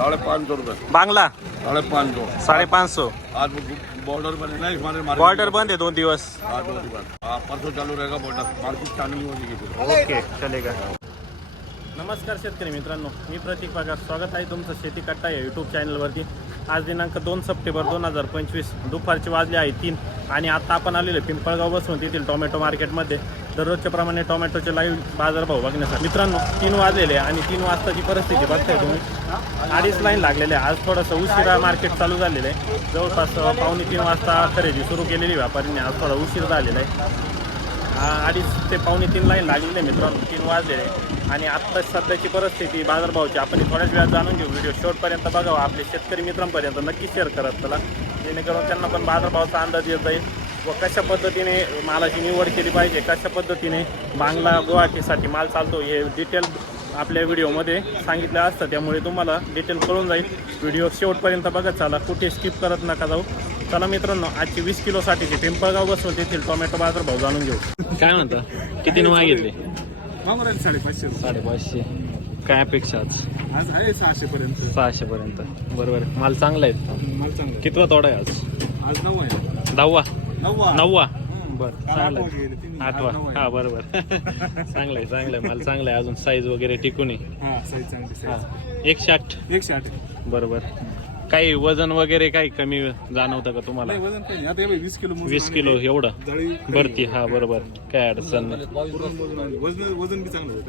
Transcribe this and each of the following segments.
साढ़े पाँच सौ रुपये. बांगला? साढ़े पाँच सौ साडेपाच सौ आज बॉर्डर बने ना हमारे मार्केट बॉर्डर बंद आहे दोन दिवस. हाँ दो दिवस. परसों चालू रहेगा बॉर्डर मार्केट चालू हो ओके चलेगा. नमस्कार शेतकरी मित्रांनो मी प्रतीक पगार. स्वागत आहे तुमचं शेती कट्टा या यूट्यूब चॅनलवरती आज दिनांक दोन सप्टेंबर दोन हजार पंचवीस. दुपारचे वाजले आहे तीन आणि आता आपण आलेलो पिंपळगाव बसून येथील टोमॅटो मार्केटमध्ये दररोजच्या प्रमाणे टोमॅटोचे लाईव्ह बाजारभाव बघण्यासाठी. मित्रांनो तीन वाजलेले आणि तीन वाजताची परिस्थिती बघताय तुम्ही. अडीच लाईन लागलेले आहे. आज थोडंसं उशिरा मार्केट चालू झालेलं आहे. जवळपास पावणे तीन वाजता खरेदी सुरू केलेली व्यापाऱ्यांनी आज थोडा उशीर झालेला आहे. आ- अडीच ते पावणे तीन लाईन लागलेले आहे मित्रांनो. तीन वाजलेले आणि आत्ता सध्याची परिस्थिती बाजारभावाची आपण थोड्याच वेळात जाणून घेऊ. व्हिडिओ शेवटपर्यंत बघावा. आपले शेतकरी मित्रांपर्यंत नक्की शेअर करत त्याला. जेणेकरून त्यांना पण बाजारभावाचा अंदाज येत जाईल. व कशा पद्धतीने मालाची निवड केली पाहिजे कशा पद्धतीने बांगला गुवाहाटीसाठी माल चालतो हे डिटेल आपल्या व्हिडिओमध्ये सांगितलं असतं. त्यामुळे तुम्हाला डिटेल कळून जाईल. व्हिडिओ शेवटपर्यंत बघत चाला. कुठे स्किप करत नका जाऊ. चला मित्रांनो आजची वीस किलोसाठीची पिंपळगाव बसून तेथील टोमॅटो बाजार भाव जाणून घेऊ. काय म्हणता? किती मागितले? साडेपाचशे. साडेपाचशे. काय अपेक्षा आज? आज आहे सहाशे पर्यंत सहाशे पर्यंत बरोबर. माल चांगला आहे. माल चांगला कितवा तोडा आहे आज? आज नऊ आहे. दहावा? नववा. बर चांगला. आठवा. हा बरोबर चांगलं आहे. चांगलं आहे माल चांगला आहे अजून साईज वगैरे टिकून आहे. हा साईज चांगली हा. साईज एकशे आठ एकशे आठ. बरोबर. काही वजन वगैरे काही कमी जाणवतं का तुम्हाला? वीस किलो. एवढं? भरती. हा बरोबर. काय अडचण नाही.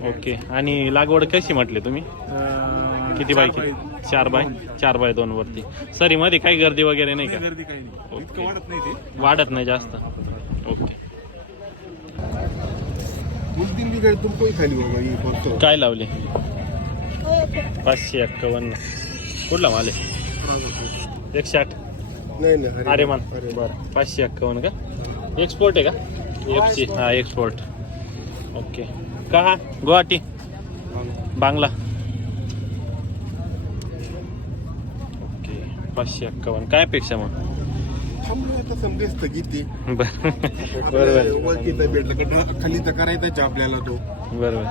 ओके. आणि लागवड कशी म्हटली तुम्ही? किती बाय चार किती? चार बाय? चार बाय दोन वरती. सरी मध्ये काही गर्दी वगैरे नाही का? गर्दी काही नाही. ओके. इतकं वाढत नाही ते. वाढत नाही जास्त. ओके. उस दिन भी गए तुमको खाली होगा ये परसों काय लावले? पाचशे एक्कावन्न. कुठला माल आहे? एकशे आठ. नाही नाही अरे मान. बरं. पाचशे एक्कावन्न का? एक्सपोर्ट आहे का? एफ सी हा एक्सपोर्ट ओके. कहा? गुवाहाटी? बांगला ओके पाचशे एक्कावन्न. काय अपेक्षा मग? समजे स्थगिती. बरं. बरोबर ओळखीचा भेटला का खाली तर करायचाच आपल्याला तो. बरोबर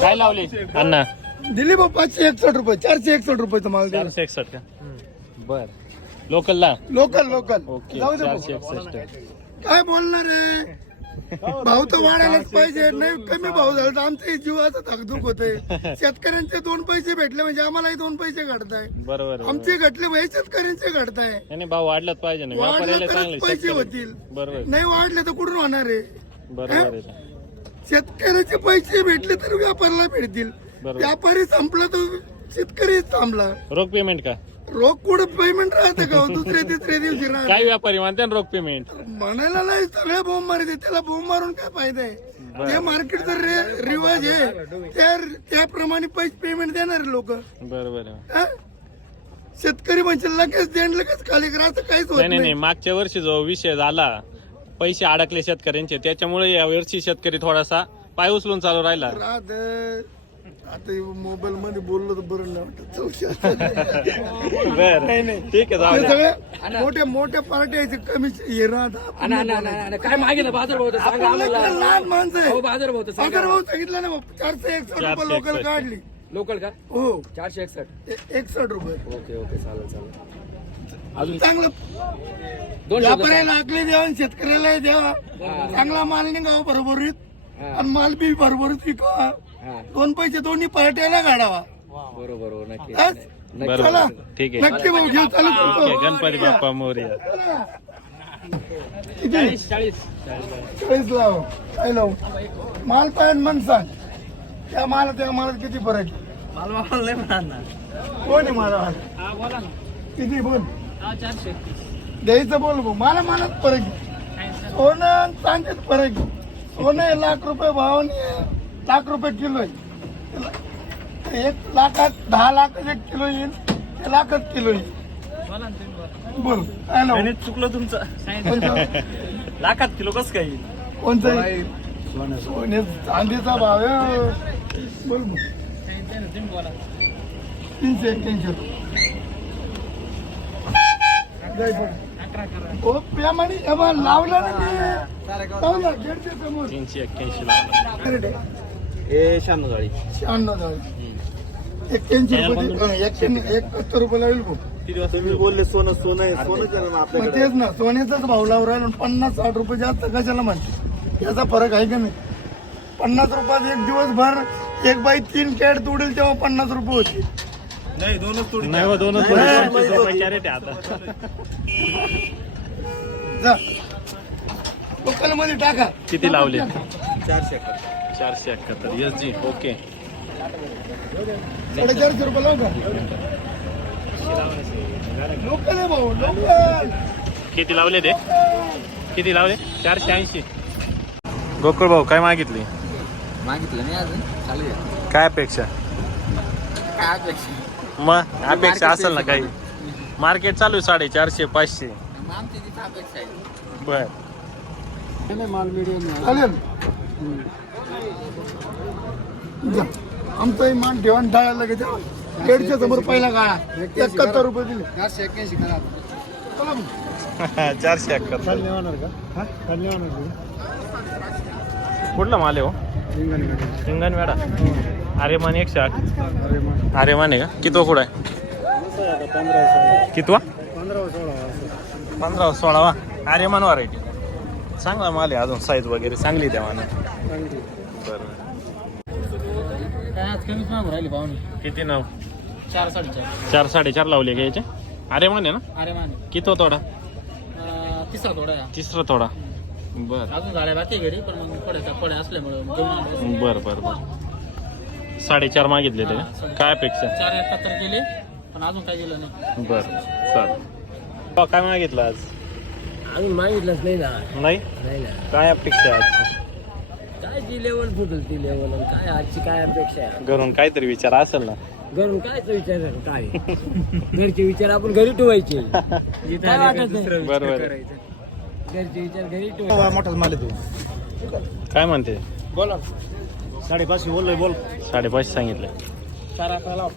काय लावले? अण्णा. दिली बा पाचशे एकसष्ट रुपये. चारशे एकसष्ट रुपयाचा माल दिला. चारशे एकसष्ट का? बर. लोकलला लोकल लोकल ओके. जाऊ दे चारशे. एकसष्ट. काय बोलणार आहे भाव तर वाढायलाच पाहिजे नाही कमी भाव झाला तर आमचंही जीवाचं धाकधूक होते. शेतकऱ्यांचे दोन पैसे भेटले म्हणजे आम्हालाही दोन पैसे घडताय. बरोबर. आमचे घटले म्हणजे शेतकऱ्यांचे घडताय. नाही नाही, भाव वाढलाच पाहिजे ना. वाढलं व्यापाऱ्याला तरच चांगले पैसे शेतकरी. होतील. बरोबर. नाही वाढले तर कुठून होणार आहे? बरोबर आहे शेतकऱ्याचे पैसे भेटले तर व्यापाऱ्याला भेटतील. बरोबर. व्यापारी संपला तर शेतकरी थांबला. रोख पेमेंट का? रोख कुठं पेमेंट राहते का हो? दुसऱ्या तिसऱ्या दिवशी राहते. काय व्यापारी म्हणते ना रोख पेमेंट म्हणायला नाही सगळे बोंब मारते त्याला बोंब मारून काय फायदा आहे? ते मार्केटचा रे रिवाज आहे त्या त्याप्रमाणे पैसे पेमेंट देणार लोक. बरोबर आहे. शेतकरी म्हणजे लगेच देण लगेच खाली करा असं काहीच होत नाही नाही नाही. नाही. मागच्या वर्षी जो विषय झाला पैसे अडकले शेतकऱ्यांचे त्याच्यामुळे या वर्षी शेतकरी थोडासा पाय उचलून चालू राहिला. राहत. आता मोबाईल मध्ये बोललो तर बरं नाही वाटत. चौशे बर. ठीक आहे जाऊ ते द्या. सगळे मोठ्या मोठ्या पार्ट्याचे कमी हे राहत काय मागे ना बाजार सांगा आम्हाला. लहान माणसं हो आहे बाजार भाव तर सागर सांगा भाऊ सांगितलं ना भाऊ, चारशे एकसष्ट रुपये चारशे लोकल एकसष्ट. काढली. लोकल का? हो. चारशे एकसष्ट. ए- एकसष्ट रुपये. ओके ओके चालेल चालेल. अजून? चांगलं दोन शब्द व्यापाऱ्याला आकले द्यावा आणि शेतकऱ्याला द्यावा चांगला माल निघावा भरभरीत आणि माल बी भरभरीत विकावा. हा दोन पैसे दोन्ही पार्ट्याला काढावा. बरोबर बरोबर नक्की. हा? बरोबर चला. ठीक आहे. नक्की भाऊ घेऊ चालू करतो. गणपती बाप्पा मोर्या. किती चाळीस लाव. काय लावू? माल पाहिजे मन सांग. त्या माला त्या मालात किती फरक आहे? कोण आहे मला किती बोल? द्यायचं बोल भाऊ. मला मालात फरक आहे. सोनं आणि चांदीत फरक आहे. सोनं हे लाख रुपये भावाने लाख रुपये किलो आहे एक लाखात दहा लाख एक किलो येईल ते लाखच किलो येईल. बोल काय लावू चुकलं तुमचं. लाखात किलो कसं काय कोणतं सोने चांदीचा भाव आहे. बोल भाऊ. तीनशे एक्क्याऐंशी जाय बोल. प्रेमाने हे बघ, लावलं ना ते. जाऊ ना, गेटच्या समोर. तीनशे एक्क्याऐंशी लावला. हे शहाण्णव जाळी. शहाण्णव झाले एक्क्याऐंशी रुपये एकाहत्तर रुपये लागेल भाऊ. किती वाजता तुम्ही बोलले सोनं सोनं आहे सोनं ना मग तेच ना सोन्याचाच भाव लावून राहिलो पन्नास साठ रुपये जास्त कशाला म्हणते? याचा फरक आहे का नाही? पन्नास रुपयात एक दिवस भर एक बाई तीन कॅट तोडेल तेव्हा पन्नास रुपये होते नाही हो दोनच पंचवीस रुपये कॅरेट आहे आता. जा. लोकलमध्ये टाका. किती लावले? चारशे अकरा चारशे एकाहत्तर एस जी. ओके साडेचारशे रुपये लाव का लोकल आहे भाऊ लोकल. किती लावले ते? किती लावले? चारशे ऐंशी. गोकुळ भाऊ काय मागितली? मागितलं नाही अजून. चालू आहे. काय अपेक्षा? काय अपेक्षा? मग अपेक्षा असेल ना काही. मार्केट चालू आहे साडेचारशे पाचशे. आमची तिथे अपेक्षा आहे. बर. चालेल. जा. आमचाही मान ठेवण टाळायला लगेच दीडशे समोर पहिला काळा एकाहत्तर रुपये दिले. चारशे एक्क्याऐंशी करा. चला मग. चारशे एकाहत्तर. चालले होणार का? हा? चालले होणार कुठला माल आहे हो? हिंगणवेडा. अरे मान एकशे आठ अरे मग अरे मान आहे का? कितवा कुठं आहे? कितवा? पंधरा सोळा पंधरा सोळावा. अरे मान व्हरायटी चांगला माल आहे अजून साईज वगैरे. चांगली त्या माना बरं. आज किती नाव? चार साडेचार. चार साडेचार लावले का याचे? अरे मान आहे ना? अरे मान कितवा तोडा तिसरा थोडा. तिसरा तोडा बर. अजून झाड्या बाकी घरी पण मग पड्या पड्या असल्यामुळे. बर बर बर. साडेचार मागितले ते. काय अपेक्षा? चार एकाहत्तर केले पण अजून काय गेलं नाही. बर चाल काय मागितलं आज? अजून मागितलंच नाही ना. नाही? काय अपेक्षा आजची काय जी लेवल फुटल ती लेवल काय आजची काय अपेक्षा आहे? घरून काहीतरी विचार असेल ना. घरून कायच विचार आहे, काय? घरचे विचार आपण घरी ठेवायचे. काय वाटत नाही. बरोबर. घरचे विचार घरी ठेवायचे. मोठाच माल तू. काय म्हणते? बोला. साडेपाचशे बोललोय बोल. साडेपाचशे सांगितले. चार अकरा लाव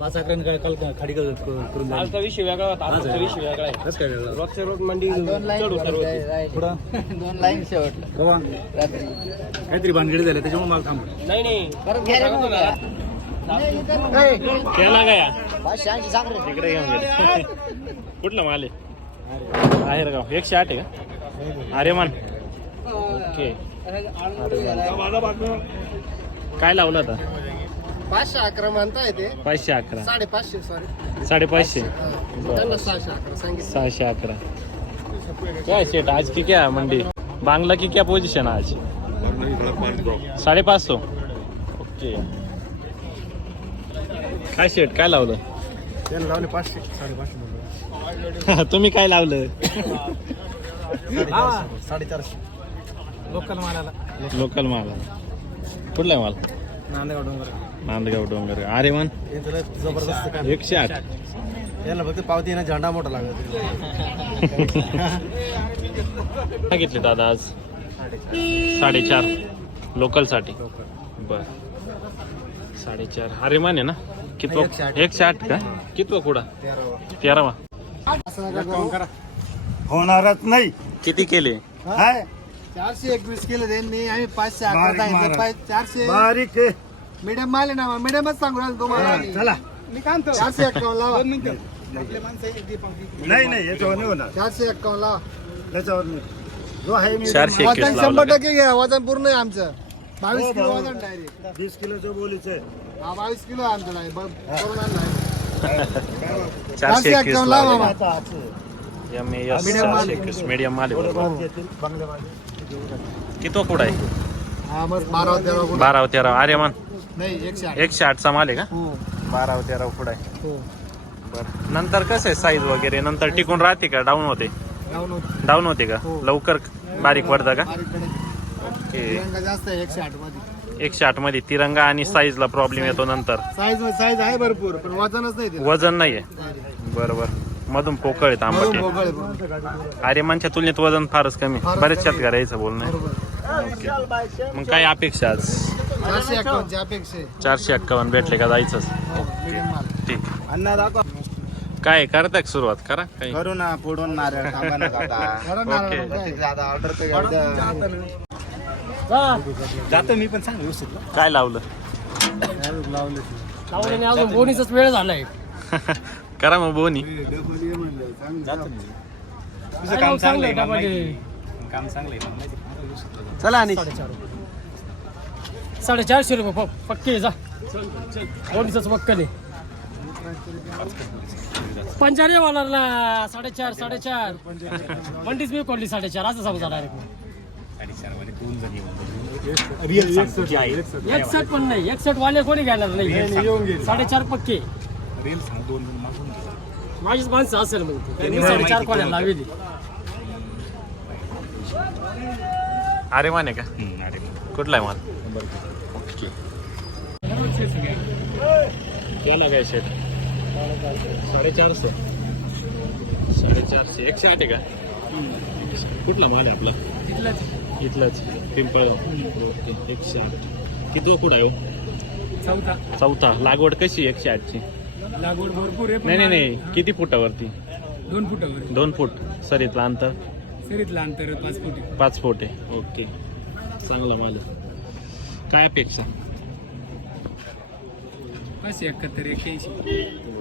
पाच अकरा काय काल खाडी करून कालचा विषय वेगळा होता आजचा विषय वेगळा आहे. कसं काय वेगळं? रोजच्या रोज मंडी चढ उतार होती. दोन लाईन शेवटला. बाबा रात्री. काहीतरी भानगडी झाली त्याच्यामुळे मला थांब नाही नाही. सांगतो ना. केला काय तिकडे घेऊन गेले. कुठला माल आहे? आहेरगाव एकशे आठ आहे का? अरे मान. ओके. काय लावलं आता? पाचशे अकरा म्हणता येते पाचशे अकरा. साडेपाचशे सॉरी साडेपाचशे. सहाशे अकरा सांगितलं. सहाशे अकरा. क्या सेट आज की क्या मंडी? बांग्ला की क्या पोजीशन आज? साढ़े पाच सौ ओके. काय शेट काय लावलं? त्याला लावले पाचशे साडेपाचशे तुम्ही काय लावलं? साडेचारशे. लोकल मालाला. लोकल माल कुठला माल? नांदेगाव डोंगर. नांदगाव डोंगर. अरे मन हे तुला जबरदस्त काम एकशे आठ. याला फक्त पावती ना झेंडा मोठा लागत सांगितले दादा आज? साडेचार. लोकलसाठी. बर. साडेचार. अरे माने ना? कितवा एकशे आठ. का? कितवा कुडा? तेरावा. होणारच नाही. किती केले? हाय. चारशे एकवीस केले त्यांनी. आम्ही पाचशे अकरा पाच- चारशे बारीक मीडियम माल आहे ना मीडियमच सांगू राहिलो तुम्हाला. चला. मी काय म्हणतो? चारशे एक्कावन्न लावा. नाही नाही. याच्यावर नाही होणार. चारशे एक्कावन्न लावा. याच्यावर नाही. जो आहे मी चारशे एकवीस वजन लावलं शंभर का? टक्के घ्या वजन पूर्ण आहे आमचं. बावीस हो, किलो भाऊ. वजन डायरेक्ट वीस किलोचं बोलीचं आहे. हा बावीस किलो आहे आमचं डायरेक्ट करून आणलाय चारशे चारशे एकवीस एक्कावन्न लावा. लावले. मामा. आता असं. एम ए एस Medium माल चारशे एकवीस मीडियम माल आहे बरोबर. येतील बंगल्यामध्ये कितवा कुडा आहे? हा मग बारा तेरा गुण. बारा तेरा अरे मन. नाही एकशे आठ. एकशे आठचा माल आहे का? हो. बारा तेरा कुडा आहे. हो. बरं. नंतर कसं आहे साईज वगैरे? नंतर टिकून राहते का? डाऊन होते? डाऊन होते. का? हो. लवकर बारीक पडतं का? ओके. तिरंगा जास्त आहे एकशे आठमध्ये. तिरंगा आणि साईजला प्रॉब्लेम येतो नंतर. साईज साईज आहे भरपूर पण वजनच नाही. वजन नाहीये. बरोबर. मधून पोकळ आहेत पूर्ण. आर्यमानच्या तुलनेत वजन फारच कमी बरेच. शेतकऱ्याचं बोलणं मग काय अपेक्षा आज? चारशे एक्कावन्नच्या अपेक्षा आहे. चारशे एक्कावन्न भेटले का जायचंच हो, medium माल. ठीक. अण्णा दाखवा. काय करताय का सुरुवात करा काही. करू ना पुढून नारळ थांबा ना दादा. ऑर्डर तर. जातो मी पण सांग व्यवस्थित काय लावलं? लावण्याने अजून बोनीचाच वेळ झालाय. करा मग बोनी. तुझं काम चांगलं आहे मला माहिती. काम चांगलं आहे मला माहिती. चला आणि साडेचारशे रुपये पक्के जा. पक्कन आहे पंचारे वाला साडेचार साडेचार. मंडीच मी कोणली साडेचार? असं समजा डायरेक्ट एकसठ पण नाही. एकसठ वाले कोणी घेणार नाही? साडेचार पक्के. माझीच माणसं असेल म्हणते मी साडेचार कोणाला लावेली? अरे माने का? कुठला आहे माल? याला काय शेट? साडेचारशे. साडेचारशे. एकशे आठ आहे का? कुठला माल आहे आपला? इथलाच. पिंपळ ओके एकशे आठ. किती कुठं आहे हो? चौथा. चौथा. लागवड कशी आहे एकशे आठची? लागवड भरपूर आहे नाही नाही नाही. किती फुटावरती? दोन फुटावर दोन फूट. सरीतलं अंतर? सरीतलं अंतर पाच फुट पाच फूट आहे ओके. चांगला माल आहे. काय अपेक्षा? पाचशे एकाहत्तर एक्क्याऐंशी.